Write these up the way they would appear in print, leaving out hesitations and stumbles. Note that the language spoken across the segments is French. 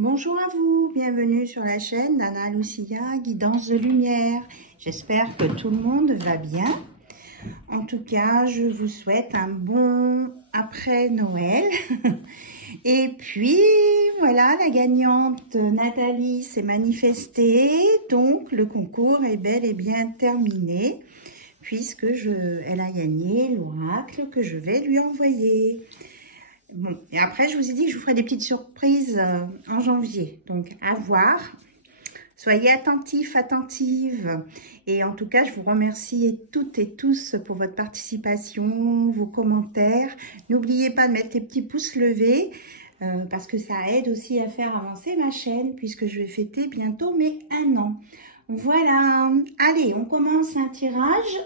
Bonjour à vous, bienvenue sur la chaîne d'Anna Lucia, Guidance de Lumière. J'espère que tout le monde va bien. En tout cas, je vous souhaite un bon après Noël. Et puis, voilà, la gagnante Nathalie s'est manifestée. Donc, le concours est bel et bien terminé, puisque elle a gagné l'oracle que je vais lui envoyer. Bon, et après, je vous ai dit que je vous ferai des petites surprises en janvier. Donc, à voir. Soyez attentifs, attentives. Et en tout cas, je vous remercie toutes et tous pour votre participation, vos commentaires. N'oubliez pas de mettre les petits pouces levés parce que ça aide aussi à faire avancer ma chaîne puisque je vais fêter bientôt mes 1 an. Voilà. Allez, on commence un tirage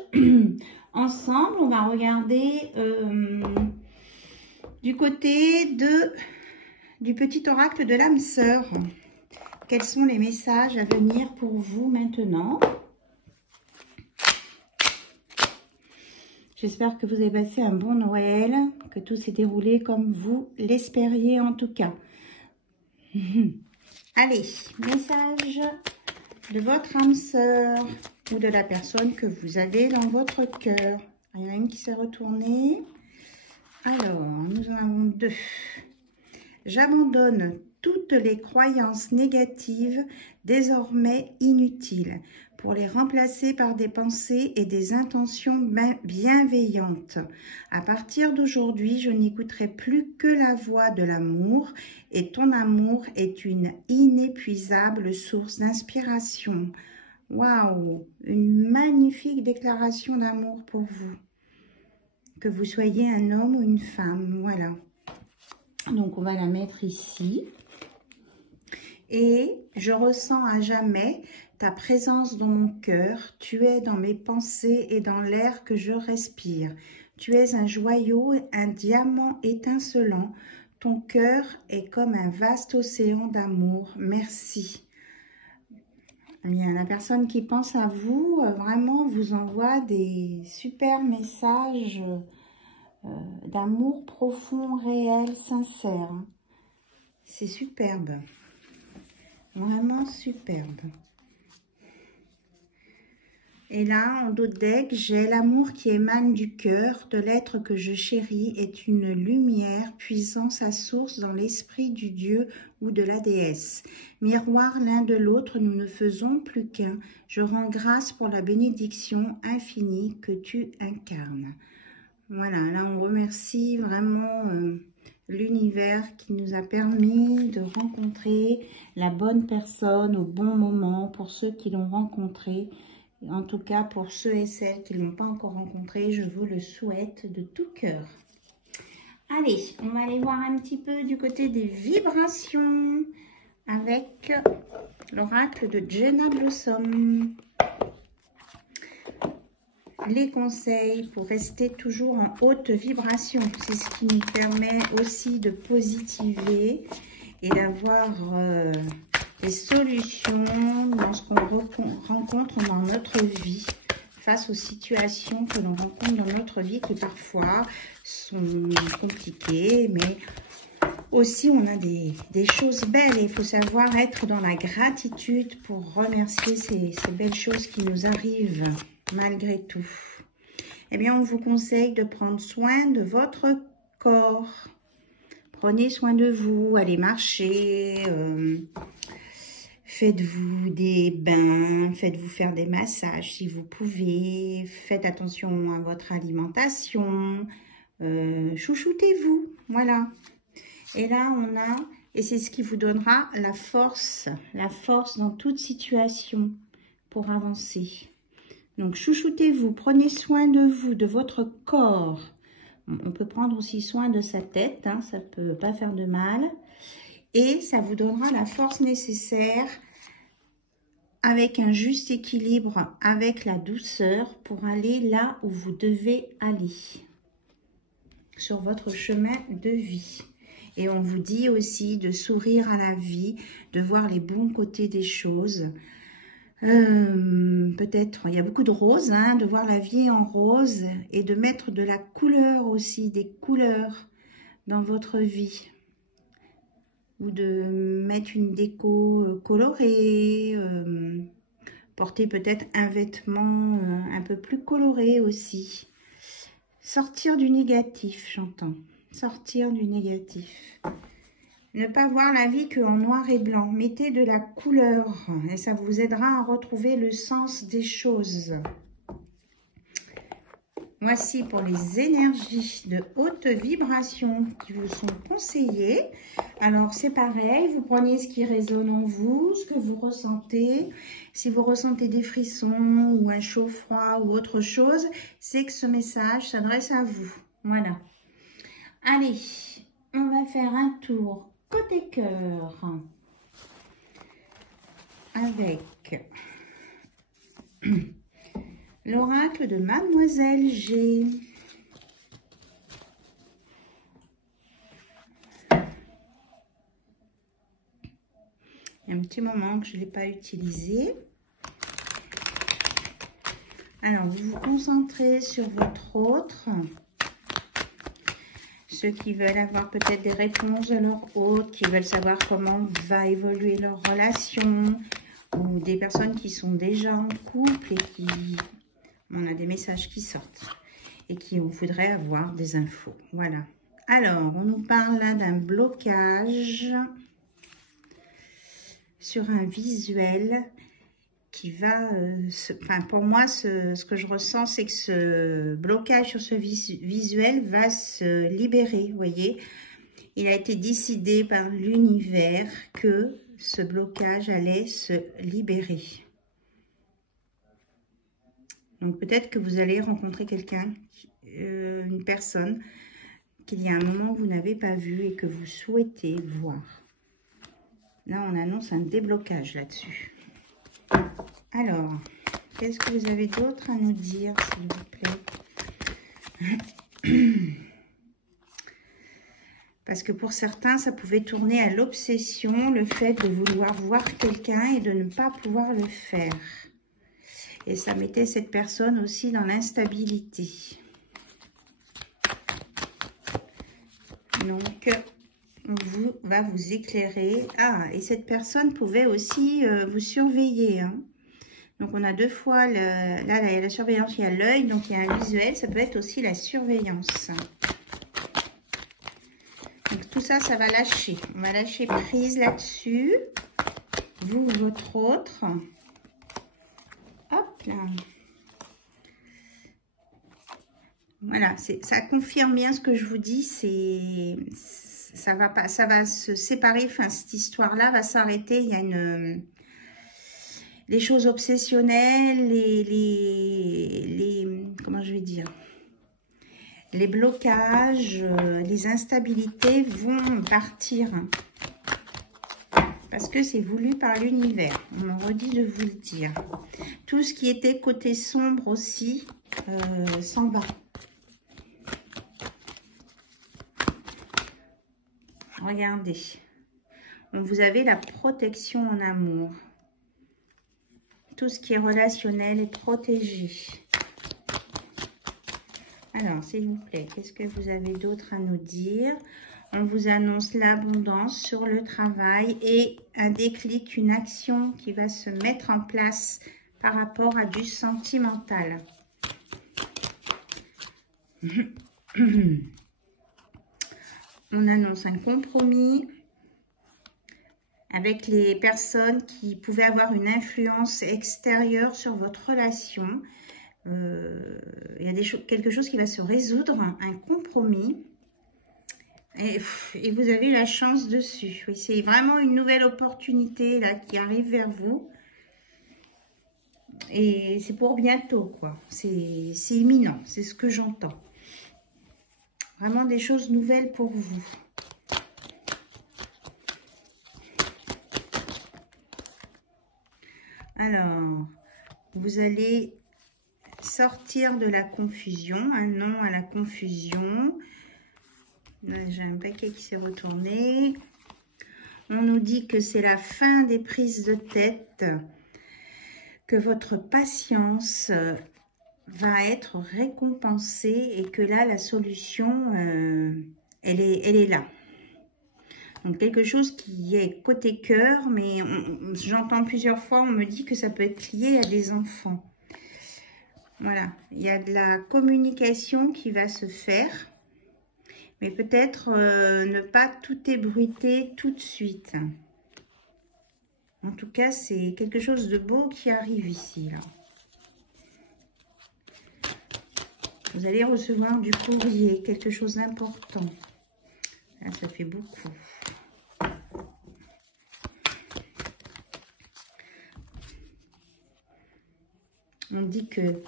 ensemble. On va regarder... du côté du petit oracle de l'âme sœur, quels sont les messages à venir pour vous maintenant? J'espère que vous avez passé un bon Noël, que tout s'est déroulé comme vous l'espériez en tout cas. Allez, message de votre âme sœur ou de la personne que vous avez dans votre cœur. Il y en a une qui s'est retournée. Alors, nous en avons 2. J'abandonne toutes les croyances négatives désormais inutiles pour les remplacer par des pensées et des intentions bienveillantes. À partir d'aujourd'hui, je n'écouterai plus que la voix de l'amour et ton amour est une inépuisable source d'inspiration. Waouh! Une magnifique déclaration d'amour pour vous. Que vous soyez un homme ou une femme, voilà. Donc, on va la mettre ici. Et je ressens à jamais ta présence dans mon cœur. Tu es dans mes pensées et dans l'air que je respire. Tu es un joyau, un diamant étincelant. Ton cœur est comme un vaste océan d'amour. Merci. Bien, la personne qui pense à vous, vraiment, vous envoie des super messages d'amour profond, réel, sincère. C'est superbe. Vraiment superbe. Et là, en dos de deck, j'ai l'amour qui émane du cœur de l'être que je chéris est une lumière puisant sa source dans l'esprit du Dieu ou de la déesse. Miroir l'un de l'autre, nous ne faisons plus qu'un. Je rends grâce pour la bénédiction infinie que tu incarnes. Voilà, là on remercie vraiment l'univers qui nous a permis de rencontrer la bonne personne au bon moment pour ceux qui l'ont rencontré. En tout cas, pour ceux et celles qui ne l'ont pas encore rencontré, je vous le souhaite de tout cœur. Allez, on va aller voir un petit peu du côté des vibrations avec l'oracle de Jenna Blossom. Les conseils pour rester toujours en haute vibration. C'est ce qui nous permet aussi de positiver et d'avoir des solutions dans ce qu'on rencontre dans notre vie, face aux situations que l'on rencontre dans notre vie qui parfois sont compliquées, mais aussi on a des choses belles et il faut savoir être dans la gratitude pour remercier ces belles choses qui nous arrivent malgré tout. Eh bien, on vous conseille de prendre soin de votre corps. Prenez soin de vous, allez marcher, faites-vous des bains, faites-vous faire des massages si vous pouvez, faites attention à votre alimentation, chouchoutez-vous, voilà. Et là, on a, et c'est ce qui vous donnera la force dans toute situation pour avancer. Donc, chouchoutez-vous, prenez soin de vous, de votre corps. On peut prendre aussi soin de sa tête, hein, ça ne peut pas faire de mal. Et ça vous donnera la force nécessaire avec un juste équilibre, avec la douceur pour aller là où vous devez aller sur votre chemin de vie. Et on vous dit aussi de sourire à la vie, de voir les bons côtés des choses. Peut-être, il y a beaucoup de roses, hein, de voir la vie en rose et de mettre de la couleur aussi, des couleurs dans votre vie. ou de mettre une déco colorée, porter peut-être un vêtement un peu plus coloré aussi. Sortir du négatif, j'entends. Sortir du négatif. Ne pas voir la vie qu'en noir et blanc. Mettez de la couleur et ça vous aidera à retrouver le sens des choses. Voici pour les énergies de haute vibration qui vous sont conseillées. Alors, c'est pareil, vous prenez ce qui résonne en vous, ce que vous ressentez. Si vous ressentez des frissons ou un chaud-froid ou autre chose, c'est que ce message s'adresse à vous. Voilà. Allez, on va faire un tour côté cœur avec l'oracle de Mademoiselle G. Il y a un petit moment que je ne l'ai pas utilisé. Alors, vous vous concentrez sur votre autre. Ceux qui veulent avoir peut-être des réponses de leur hôte, qui veulent savoir comment va évoluer leur relation, ou des personnes qui sont déjà en couple et qui... On a des messages qui sortent et qui on voudrait avoir des infos. Voilà. Alors, on nous parle là d'un blocage sur un visuel qui va... enfin, pour moi, ce que je ressens, c'est que ce blocage sur ce visuel va se libérer, vous voyez. Il a été décidé par l'univers que ce blocage allait se libérer. Donc, peut-être que vous allez rencontrer quelqu'un, une personne, qu'il y a un moment que vous n'avez pas vu et que vous souhaitez voir. Là, on annonce un déblocage là-dessus. Alors, qu'est-ce que vous avez d'autre à nous dire, s'il vous plaît? Parce que pour certains, ça pouvait tourner à l'obsession, le fait de vouloir voir quelqu'un et de ne pas pouvoir le faire. Et ça mettait cette personne aussi dans l'instabilité. Donc, on va vous éclairer. Ah, et cette personne pouvait aussi vous surveiller. Hein. Donc, on a deux fois, là, il y a la surveillance, il y a l'œil, donc il y a un visuel. Ça peut être aussi la surveillance. Donc, tout ça, ça va lâcher. On va lâcher prise là-dessus. Vous, votre autre. Hop là. Voilà, ça confirme bien ce que je vous dis. Ça va se séparer. Enfin, cette histoire-là va s'arrêter. Il y a les choses obsessionnelles, comment je vais dire, les blocages, les instabilités vont partir. Parce que c'est voulu par l'univers. On me redit de vous le dire. Tout ce qui était côté sombre aussi s'en va. Regardez. Vous avez la protection en amour. Tout ce qui est relationnel est protégé. Alors, s'il vous plaît, qu'est-ce que vous avez d'autre à nous dire? On vous annonce l'abondance sur le travail et un déclic, une action qui va se mettre en place par rapport à du sentimental. On annonce un compromis avec les personnes qui pouvaient avoir une influence extérieure sur votre relation. Il y a quelque chose qui va se résoudre, un compromis. Et vous avez la chance dessus. Oui, c'est vraiment une nouvelle opportunité là qui arrive vers vous. Et c'est pour bientôt, quoi. C'est imminent, c'est ce que j'entends. Vraiment des choses nouvelles pour vous. Alors, vous allez sortir de la confusion, un non à la confusion. Là, j'ai un paquet qui s'est retourné. On nous dit que c'est la fin des prises de tête, que votre patience va être récompensée et que là, la solution, elle est là. Donc, quelque chose qui est côté cœur, mais j'entends plusieurs fois, on me dit que ça peut être lié à des enfants. Voilà, il y a de la communication qui va se faire, mais peut-être ne pas tout ébruiter tout de suite. En tout cas, c'est quelque chose de beau qui arrive ici, là. Vous allez recevoir du courrier, quelque chose d'important. Là, ça fait beaucoup. On dit que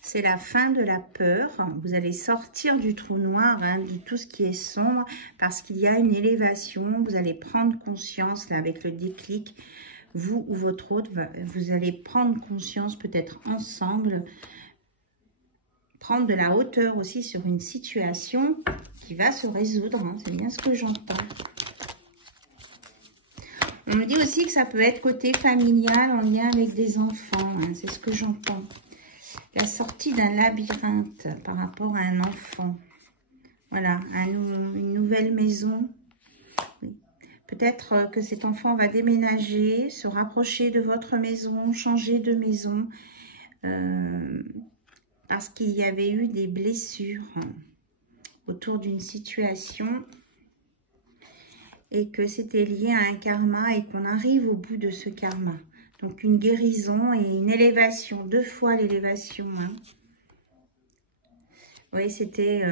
c'est la fin de la peur. Vous allez sortir du trou noir, hein, de tout ce qui est sombre, parce qu'il y a une élévation. Vous allez prendre conscience, là, avec le déclic, vous ou votre autre, vous allez prendre conscience, peut-être ensemble, prendre de la hauteur aussi sur une situation qui va se résoudre. Hein, c'est bien ce que j'entends. On me dit aussi que ça peut être côté familial en lien avec des enfants. Hein, c'est ce que j'entends. La sortie d'un labyrinthe par rapport à un enfant. Voilà, une nouvelle maison. Oui. Peut-être que cet enfant va déménager, se rapprocher de votre maison, changer de maison. Parce qu'il y avait eu des blessures autour d'une situation et que c'était lié à un karma et qu'on arrive au bout de ce karma. Donc une guérison et une élévation, 2 fois l'élévation. Hein. Oui, c'était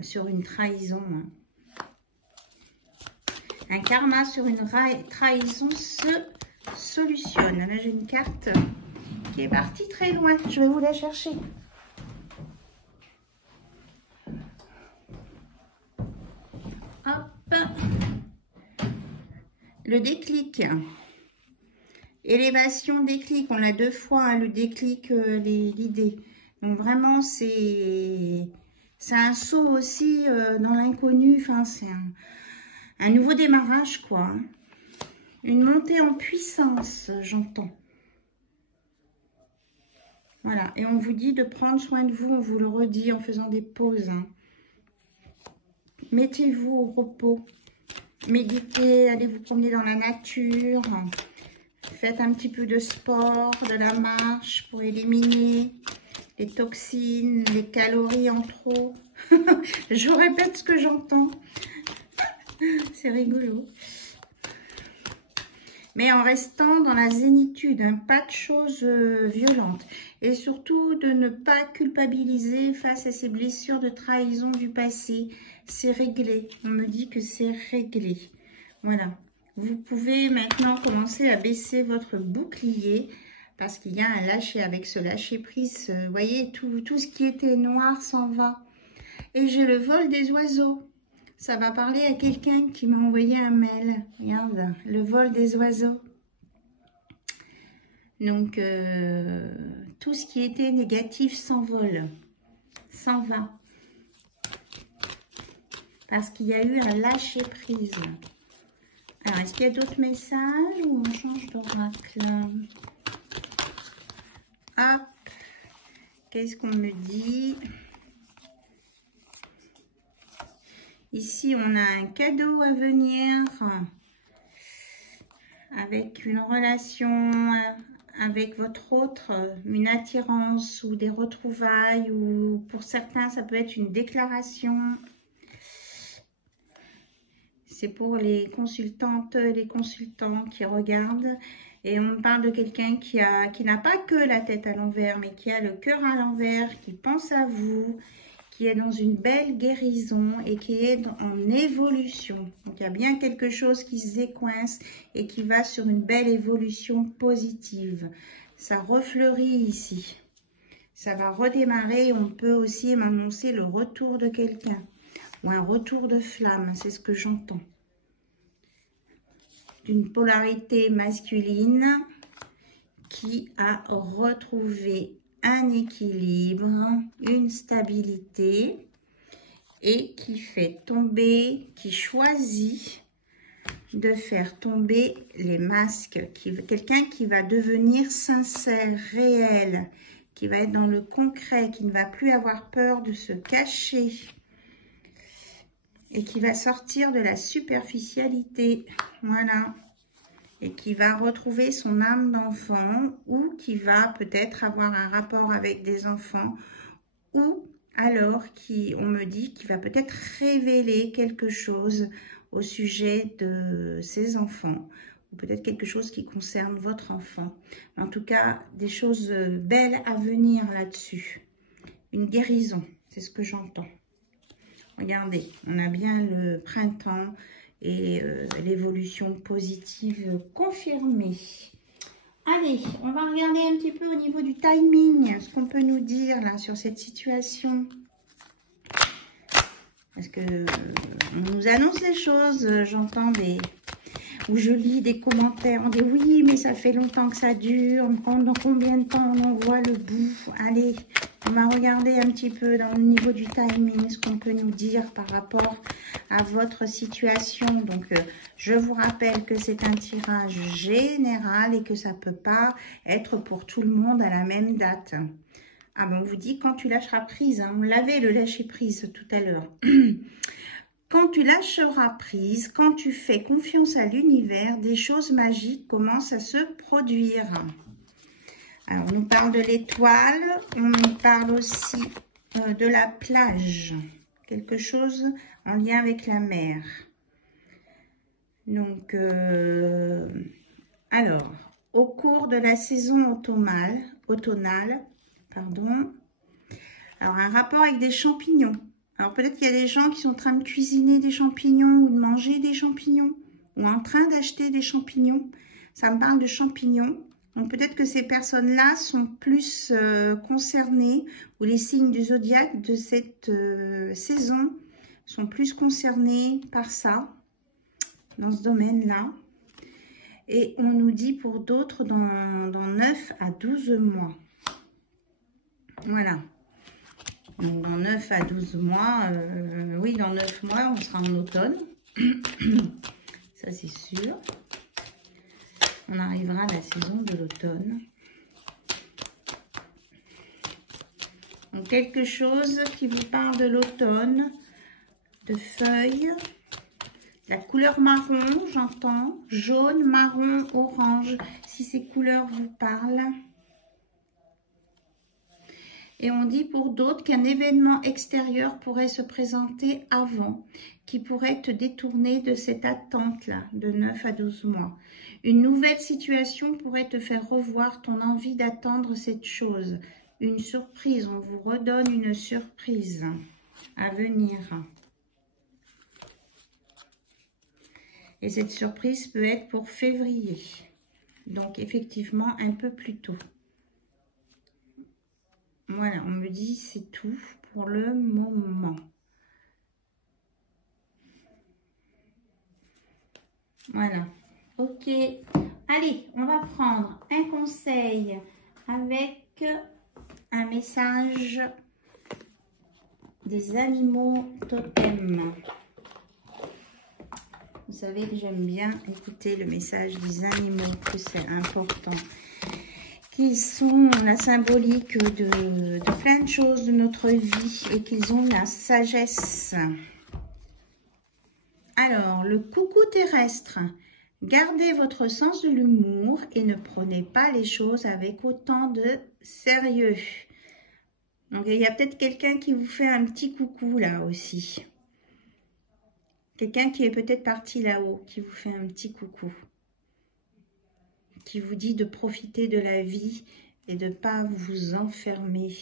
sur une trahison. Hein. Un karma sur une trahison se solutionne. Là, j'ai une carte qui est partie très loin. Je vais vous la chercher. Hop. Le déclic. Élévation, déclic. On l'a 2 fois, hein, le déclic, l'idée. Donc vraiment, c'est un saut aussi dans l'inconnu. Enfin, c'est un nouveau démarrage, quoi. Hein. Une montée en puissance, j'entends. Voilà. Et on vous dit de prendre soin de vous. On vous le redit en faisant des pauses. Hein. Mettez-vous au repos. Méditez, allez vous promener dans la nature. Faites un petit peu de sport, de la marche pour éliminer les toxines, les calories en trop. Je vous répète ce que j'entends. C'est rigolo. Mais en restant dans la zénitude, hein, pas de choses violentes. Et surtout de ne pas culpabiliser face à ces blessures de trahison du passé. C'est réglé. On me dit que c'est réglé. Voilà. Vous pouvez maintenant commencer à baisser votre bouclier parce qu'il y a un lâcher. Avec ce lâcher prise, vous voyez, tout ce qui était noir s'en va. Et j'ai le vol des oiseaux. Ça va parler à quelqu'un qui m'a envoyé un mail. Regarde, le vol des oiseaux. Donc, tout ce qui était négatif s'envole, s'en va. Parce qu'il y a eu un lâcher prise. Alors, est-ce qu'il y a d'autres messages ou on change d'oracle? Hop, qu'est-ce qu'on me dit? Ici, on a un cadeau à venir avec une relation avec votre autre, une attirance ou des retrouvailles, ou pour certains, ça peut être une déclaration. C'est pour les consultantes, les consultants qui regardent. Et on parle de quelqu'un qui n'a pas que la tête à l'envers, mais qui a le cœur à l'envers, qui pense à vous, qui est dans une belle guérison et qui est en évolution. Donc, il y a bien quelque chose qui se décoince et qui va sur une belle évolution positive. Ça refleurit ici. Ça va redémarrer. On peut aussi m'annoncer le retour de quelqu'un ou un retour de flamme. C'est ce que j'entends. D'une polarité masculine qui a retrouvé un équilibre, une stabilité et qui fait tomber, qui choisit de faire tomber les masques. Quelqu'un qui va devenir sincère, réel, qui va être dans le concret, qui ne va plus avoir peur de se cacher. et qui va sortir de la superficialité. Voilà. Et qui va retrouver son âme d'enfant ou qui va peut-être avoir un rapport avec des enfants ou alors on me dit qu'il va peut-être révéler quelque chose au sujet de ses enfants ou peut-être quelque chose qui concerne votre enfant. En tout cas, des choses belles à venir là-dessus. Une guérison, c'est ce que j'entends. Regardez, on a bien le printemps et l'évolution positive confirmée. Allez, on va regarder un petit peu au niveau du timing, ce qu'on peut nous dire là sur cette situation. Parce que on nous annonce les choses, j'entends où je lis des commentaires, on dit oui, mais ça fait longtemps que ça dure, dans combien de temps on en voit le bout. Allez, on va regarder un petit peu dans le niveau du timing, ce qu'on peut nous dire par rapport à votre situation. Donc, je vous rappelle que c'est un tirage général et que ça ne peut pas être pour tout le monde à la même date. Ah ben, on vous dit quand tu lâcheras prise, hein, on l'avait le lâcher prise tout à l'heure. Quand tu lâcheras prise, quand tu fais confiance à l'univers, des choses magiques commencent à se produire. Alors, on nous parle de l'étoile, on nous parle aussi de la plage, quelque chose en lien avec la mer. Donc, alors, au cours de la saison automnale, alors un rapport avec des champignons. Alors, peut-être qu'il y a des gens qui sont en train de cuisiner des champignons ou de manger des champignons ou en train d'acheter des champignons. Ça me parle de champignons. Donc, peut-être que ces personnes-là sont plus concernées ou les signes du zodiaque de cette saison sont plus concernés par ça, dans ce domaine-là. Et on nous dit pour d'autres dans 9 à 12 mois. Voilà. Donc, dans 9 à 12 mois, oui, dans 9 mois, on sera en automne. Ça, c'est sûr. On arrivera à la saison de l'automne. Donc, quelque chose qui vous parle de l'automne, de feuilles, la couleur marron, j'entends, jaune, marron, orange, si ces couleurs vous parlent. Et on dit pour d'autres qu'un événement extérieur pourrait se présenter avant, qui pourrait te détourner de cette attente-là, de 9 à 12 mois. Une nouvelle situation pourrait te faire revoir ton envie d'attendre cette chose. Une surprise, on vous redonne une surprise à venir. Et cette surprise peut être pour février. Donc, effectivement, un peu plus tôt. Voilà, on me dit c'est tout pour le moment. Voilà, ok. Allez, on va prendre un conseil avec un message des animaux totems. Vous savez que j'aime bien écouter le message des animaux, que c'est important. Qui sont la symbolique de plein de choses de notre vie et qu'ils ont la sagesse. Alors, le coucou terrestre. Gardez votre sens de l'humour et ne prenez pas les choses avec autant de sérieux. Donc, il y a peut-être quelqu'un qui vous fait un petit coucou là aussi. Quelqu'un qui est peut-être parti là-haut, qui vous fait un petit coucou. Qui vous dit de profiter de la vie et de ne pas vous enfermer.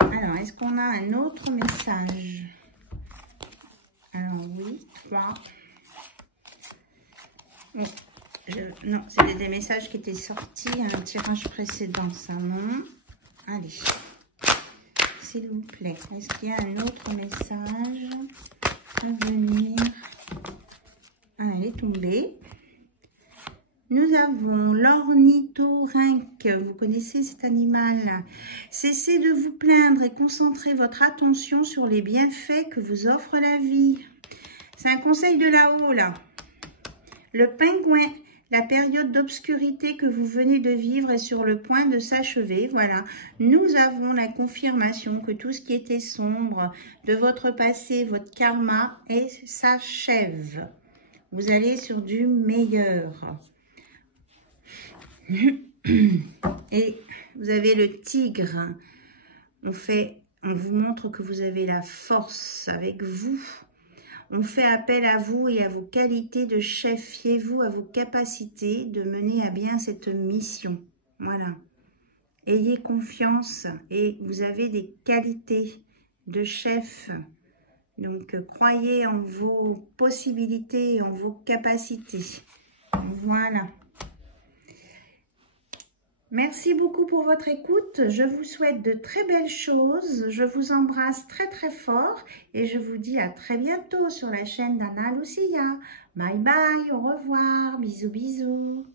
Alors, est-ce qu'on a un autre message? Alors oui, 3. Oh, non, c'était des messages qui étaient sortis à un tirage précédent, ça non. Allez, s'il vous plaît, est-ce qu'il y a un autre message à venir? Ah, elle est tombée. Nous avons l'ornithorynque. Vous connaissez cet animal. Cessez de vous plaindre et concentrez votre attention sur les bienfaits que vous offre la vie. C'est un conseil de là-haut, là. Le pingouin. La période d'obscurité que vous venez de vivre est sur le point de s'achever. Voilà, nous avons la confirmation que tout ce qui était sombre de votre passé, votre karma, s'achève. Vous allez sur du meilleur. Et vous avez le tigre. On vous montre que vous avez la force avec vous. On fait appel à vous et à vos qualités de chef. Fiez-vous à vos capacités de mener à bien cette mission. Voilà. Ayez confiance et vous avez des qualités de chef. Donc, croyez en vos possibilités et en vos capacités. Voilà. Merci beaucoup pour votre écoute. Je vous souhaite de très belles choses. Je vous embrasse très très fort et je vous dis à très bientôt sur la chaîne d'Anna Lucia. Bye bye, au revoir, bisous bisous.